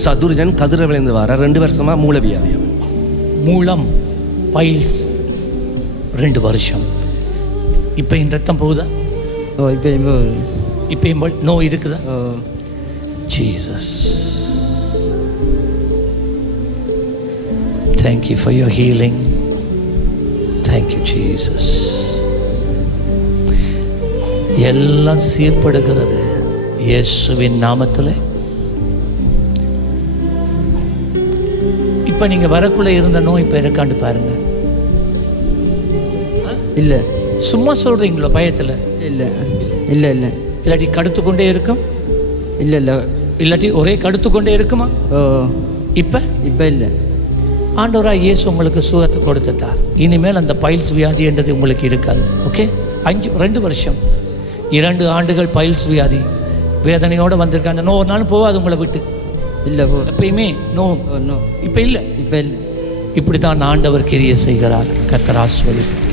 சதுர்ஜன் கதிரவிலேருந்து வர ரெண்டு வருஷமா மூலவியாதியம் மூலம் பைல்ஸ் ரெண்டு வருஷம். இப்போ இந்த ரத்தம் போகுதா? ஓ இப்போ இப்போ இப்போ நோய் இருக்குதா? ஓ. Jesus. Thank you for your healing. Thank you, Jesus. எல்லாம் சீர்படுகிறது. இயேசுவின் நாமத்தில். இப்போ நீங்கள் வரக்குள்ள இருந்த நோய் இப்போ இருக்காண்டு பாருங்க. இல்லை. சும்மா சொல்கிறீங்களோ பயத்தில்? இல்லை. இல்லை இல்லை. இல்லாட்டி கடுத்து கொண்டே இருக்கும்? இல்லை இல்லை. இல்லாட்டி ஒரே கடுத்து கொண்டே இருக்குமா? ஓ. இப்போ? இப்போ இல்லை. ஆண்டவராக இயேசு உங்களுக்கு சுகத்தை கொடுத்துட்டார். இனிமேல் அந்த பைல்ஸ் வியாதி என்றது உங்களுக்கு இருக்காது. ஓகே? அஞ்சு ரெண்டு வருஷம். இரண்டு ஆண்டுகள் பைல்ஸ் வியாதி. வேதனையோடு வந்திருக்காங்க. ஒரு நாள் போகாது உங்களை விட்டு. இல்லை போ எப்பயுமே நோ நோ இப்போ இல்லை. இப்போ இல்லை. இப்படி தான் ஆண்டவர் கிரிய செய்கிறார். கத்தர் ஆஸ்வதிப்பார்